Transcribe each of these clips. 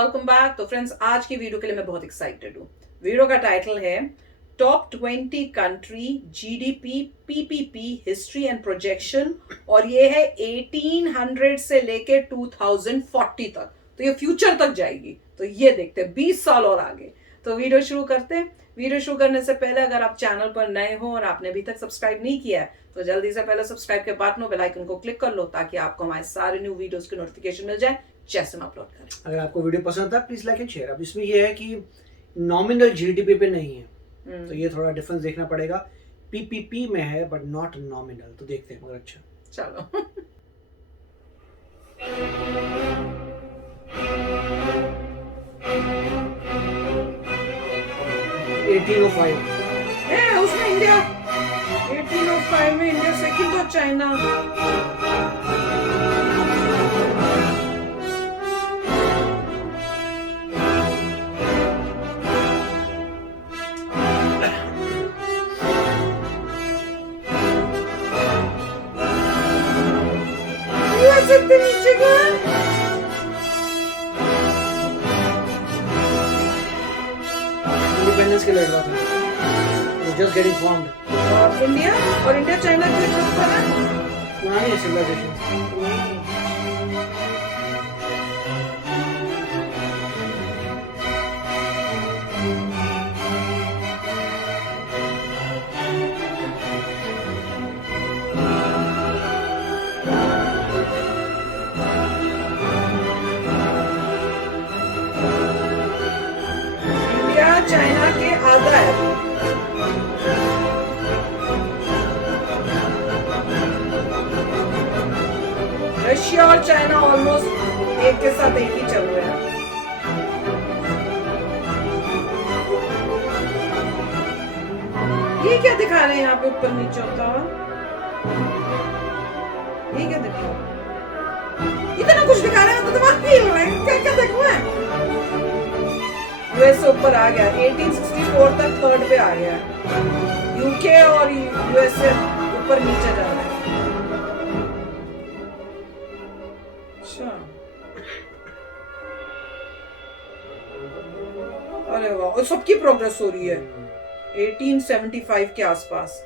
Welcome back. तो friends, आज की वीडियो के लिए मैं बहुत एक्साइटेड हूँ। वीडियो का टाइटल है top 20 country GDP PPP history and projection, और ये है 1800 से लेके 2040 तक। तो ये फ्यूचर तक जाएगी। तो ये देखते हैं 20 साल और आगे। तो वीडियो शुरू करते हैं। वीडियो शुरू करने से पहले अगर आप चैनल पर नए हो और आपने अभी तक सब्सक्राइब नहीं किया है तो जल्दी से पहले सब्सक्राइब के बटन बेल आइकन को क्लिक कर लो, ताकि आपको हमारे सारे न्यू वीडियोस की नोटिफिकेशन मिल जाए जैसे हम अपलोड करें। अगर आपको वीडियो पसंद आता है प्लीज लाइक एंड शेयर। अब इसमें ये है कि नॉमिनल जीडीपी पे नहीं है, तो ये थोड़ा डिफरेंस देखना पड़ेगा। पीपीपी में है बट नॉट नॉमिनल। तो देखते हैं मगर अच्छा चलो। उसमें इंडिया 1805 में इंडिया सेकंड और चाइना इतने नीचे गए। इंडिपेंडेंस के लिए लड़ रहा था, जस्ट गेटिंग फॉर्म्ड। और इंडिया चाइना के ऊपर है। पुरानी सिविलाइजेशन। चाइना के आधा है। रशिया और चाइना ऑलमोस्ट एक के साथ एक ही चल रहे हैं। ये क्या दिखा रहे हैं यहाँ पे ऊपर नीचे होता हुआ? ये क्या दिखा रहा है? इतना कुछ दिखा रहे हैं तो दिमाग नहीं हिल रहा है। क्या क्या देखूं मैं? यूएस ऊपर आ गया, 1864 तक थर्ड पे आ गया। यूके और यूएसए ऊपर नीचे जा रहा है। अच्छा, अरे वाह, और सबकी प्रोग्रेस हो रही है 1875 के आसपास।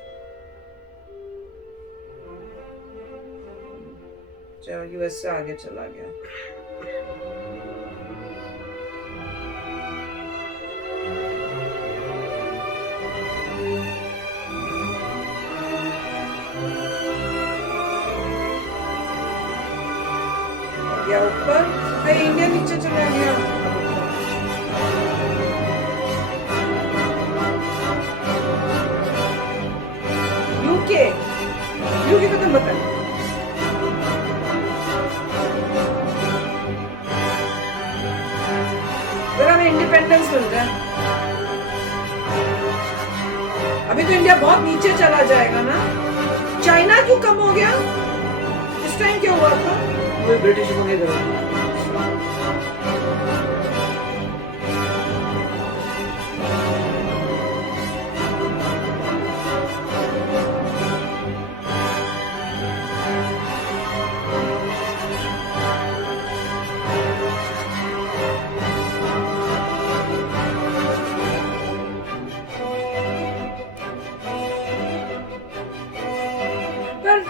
चलो, यूएस से आगे चला गया। या ऊपर, इंडिया नीचे चला गया। यूके का तुम बताओ। अगर हमें इंडिपेंडेंस मिल जाए, अभी तो इंडिया बहुत नीचे चला जाएगा ना। चाइना क्यों कम हो गया? इस टाइम क्या हुआ था? ब्रिटिश को नहीं दे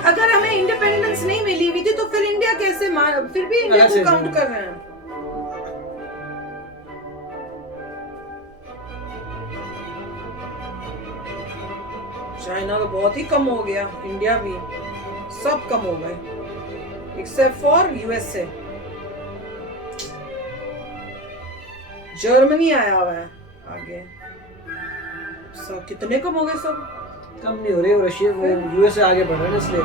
अगर हमें इंडिपेंडेंस नहीं मिली हुई थी तो फिर इंडिया कैसे फिर भी इंडिया को काउंट कर रहे हैं। चाइना तो बहुत ही कम हो गया, इंडिया भी, सब कम हो गए एक्सेप्ट फॉर यूएसए। जर्मनी आया हुआ है आगे। सब कितने कम हो गए? सब कम नहीं हो रहे। रशिया यूएस से आगे बढ़ रहे हैं, इसलिए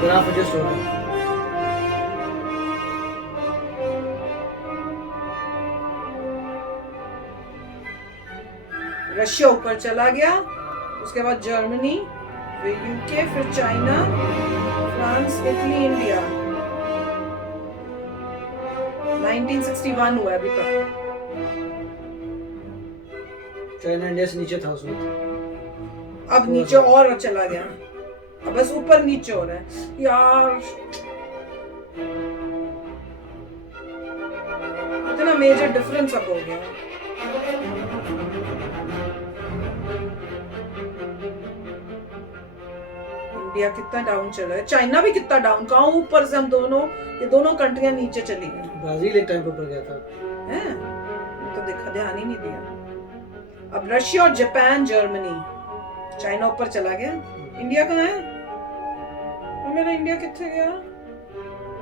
ग्राफ एडजस्ट हो रहा है। रशिया ऊपर चला गया, उसके बाद जर्मनी, फिर यूके, फिर चाइना, फ्रांस, इटली, इंडिया। 1961 हुआ अभी तक। चाइना इंडिया से नीचे था उसमें। अब नीचे और चला गया। अब बस ऊपर नीचे हो रहा है यार। इतना मेजर डिफरेंस अब हो गया। इंडिया कितना डाउन चला है, चाइना भी कितना डाउन, कहाँ ऊपर से हम दोनों, ये दोनों कंट्रियां नीचे चली गई। ब्राजील एक टाइम पे ऊपर गया था हैं, तो देखा, ध्यान ही नहीं दिया। अब रशिया और जापान, जर्मनी, चाइना ऊपर चला गया। इंडिया कहाँ है? और मेरा इंडिया कितने गया?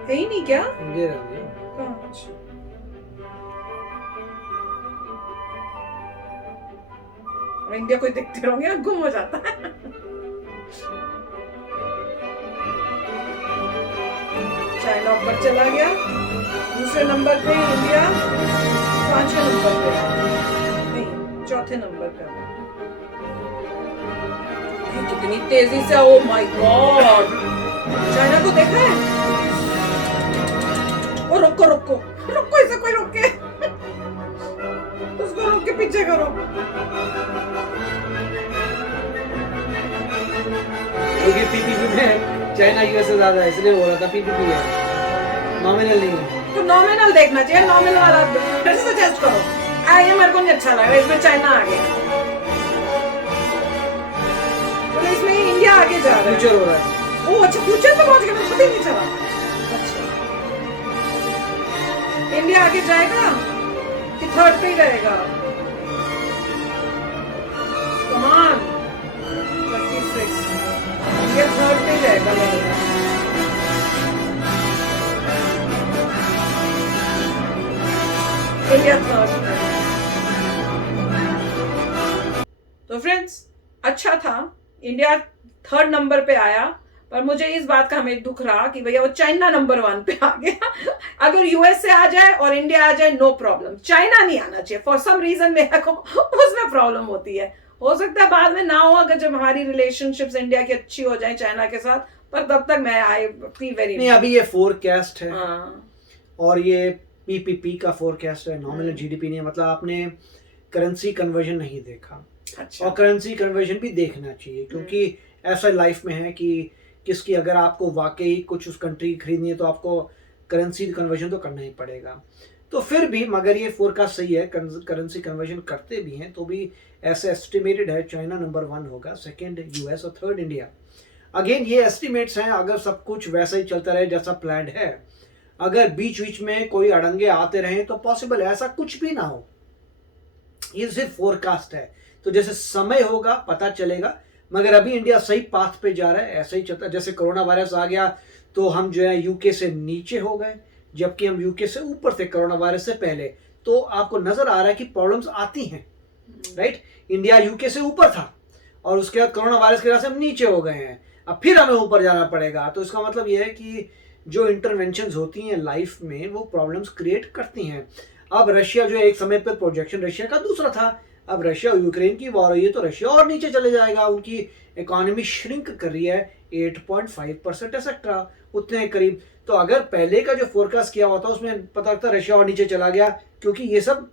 है ही नहीं क्या? इंडिया रह गया। कहाँ? अच्छा। इंडिया कोई देखते रहोगे गुम हो जाता है। चाइना ऊपर चला गया, दूसरे नंबर पे इंडिया, पांचवें नंबर पे, नहीं चौथे नंबर पे। ये कितनी तेजी से, ओ माय गॉड, चाइना को देखा है? ओ रोको रोको रोको, इसे कोई रोके, उसको रोक के पीछे करो। क्योंकि पीपीपी में चाइना यूएस से ज्यादा है, इसलिए हो रहा था पीपीपी है, नॉमिनल नहीं है। तो नॉमिनल देखना चाहिए, नॉमिनल वाला सजेस्ट करो। ये मेरे को नहीं अच्छा लग रहा, इसमें चाइना आ गया, तो इसमें इंडिया आगे जा रहा है, फ्यूचर हो रहा है। ओ अच्छा, फ्यूचर पे पहुंच गया, मुझे पता ही नहीं चला। अच्छा, इंडिया आगे जाएगा कि थर्ड पे ही रहेगा? कम ऑन, 36, इंडिया थर्ड पे ही रहेगा, लगेगा। India third. तो फ्रेंड्स, अच्छा था, इंडिया थर्ड नंबर पे आया, पर मुझे इस बात का हमें दुख रहा कि भैया वो चाइना नंबर 1 पे आ गया। अगर यूएस से आ जाए और इंडिया आ जाए, नो प्रॉब्लम, चाइना नहीं आना चाहिए। फॉर सम रीजन मेरे को उसमें प्रॉब्लम होती है। हो सकता है बाद में ना हो, अगर जब हमारी रिलेशनशिप्स इंडिया की अच्छी हो जाए चाइना के साथ, पर तब तक मैं आई फील वेरी नहीं, अभी ये फोरकास्ट है। हाँ। और ये पीपीपी का फोरकास्ट है, नॉमिनल जीडीपी नहीं है, मतलब आपने करेंसी कन्वर्जन नहीं देखा। अच्छा। और करेंसी कन्वर्जन भी देखना चाहिए, क्योंकि ऐसा लाइफ में है कि किसकी, अगर आपको वाकई कुछ उस कंट्री की खरीदनी है तो आपको करेंसी कन्वर्जन तो करना ही पड़ेगा। तो फिर भी, मगर ये फोरकास्ट सही है, करेंसी कन्वर्जन करते भी हैं तो भी ऐसे एस्टिमेटेड है चाइना नंबर 1 होगा, सेकंड यूएस और थर्ड इंडिया। अगेन ये एस्टिमेट्स हैं, अगर सब कुछ वैसा ही चलता रहे जैसा प्लान्ड है, अगर बीच बीच में कोई अड़ंगे आते रहे तो पॉसिबल है ऐसा कुछ भी ना हो। ये सिर्फ फोरकास्ट है, तो जैसे समय होगा पता चलेगा, मगर अभी इंडिया सही पाथ पे जा रहा है, ऐसा ही चलता है। जैसे कोरोना वायरस आ गया तो हम जो है यूके से नीचे हो गए, जबकि हम यूके से ऊपर थे कोरोना वायरस से पहले। तो आपको नजर आ रहा है कि प्रॉब्लम्स आती हैं, राइट। इंडिया यूके से ऊपर था और उसके बाद कोरोना वायरस की वजह से हम नीचे हो गए हैं, अब फिर हमें ऊपर जाना पड़ेगा। तो इसका मतलब यह है कि जो इंटरवेंशंस होती हैं लाइफ में वो प्रॉब्लम्स क्रिएट करती हैं। अब रशिया जो है, एक समय पर प्रोजेक्शन रशिया का दूसरा था, अब रशिया और यूक्रेन की वॉर हुई है तो रशिया और नीचे चले जाएगा। उनकी इकोनॉमी श्रिंक कर रही है 8.5% एक्सेट्रा, उतने करीब। तो अगर पहले का जो फोरकास्ट किया हुआ था उसमें पता लगता रशिया और नीचे चला गया, क्योंकि ये सब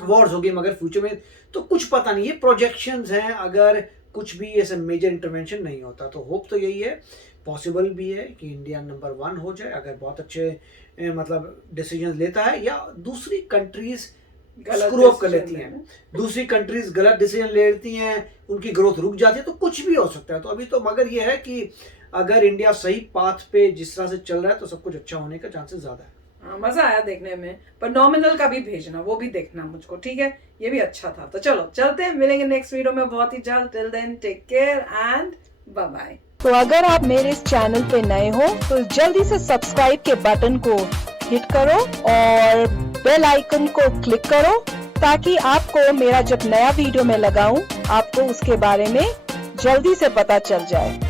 वॉर्स हो गई, मगर फ्यूचर में तो कुछ पता नहीं, ये प्रोजेक्शंस हैं। अगर कुछ भी ऐसे मेजर इंटरवेंशन नहीं होता तो होप तो यही है, पॉसिबल भी है कि इंडिया नंबर 1 हो जाए, अगर बहुत अच्छे मतलब डिसीजन लेता है, या दूसरी कंट्रीज स्क्रू अप कर लेती हैं, दूसरी कंट्रीज गलत डिसीजन लेती हैं, उनकी ग्रोथ रुक जाती है, तो कुछ भी हो सकता है। तो अभी तो मगर ये है कि अगर इंडिया सही पाथ पे जिस तरह से चल रहा है तो सब कुछ अच्छा होने का चांसेस ज्यादा है। हाँ, मजा आया देखने में, पर नॉमिनल का भी भेजना, वो भी देखना मुझको, ठीक है, ये भी अच्छा था। तो चलो चलते हैं, मिलेंगे नेक्स्ट वीडियो में बहुत ही जल्द। Till then take care and bye bye. तो अगर आप मेरे इस चैनल पे नए हो तो जल्दी से सब्सक्राइब के बटन को हिट करो और बेल आइकन को क्लिक करो, ताकि आपको मेरा जब नया वीडियो मैं लगाऊं आपको उसके बारे में जल्दी से पता चल जाए।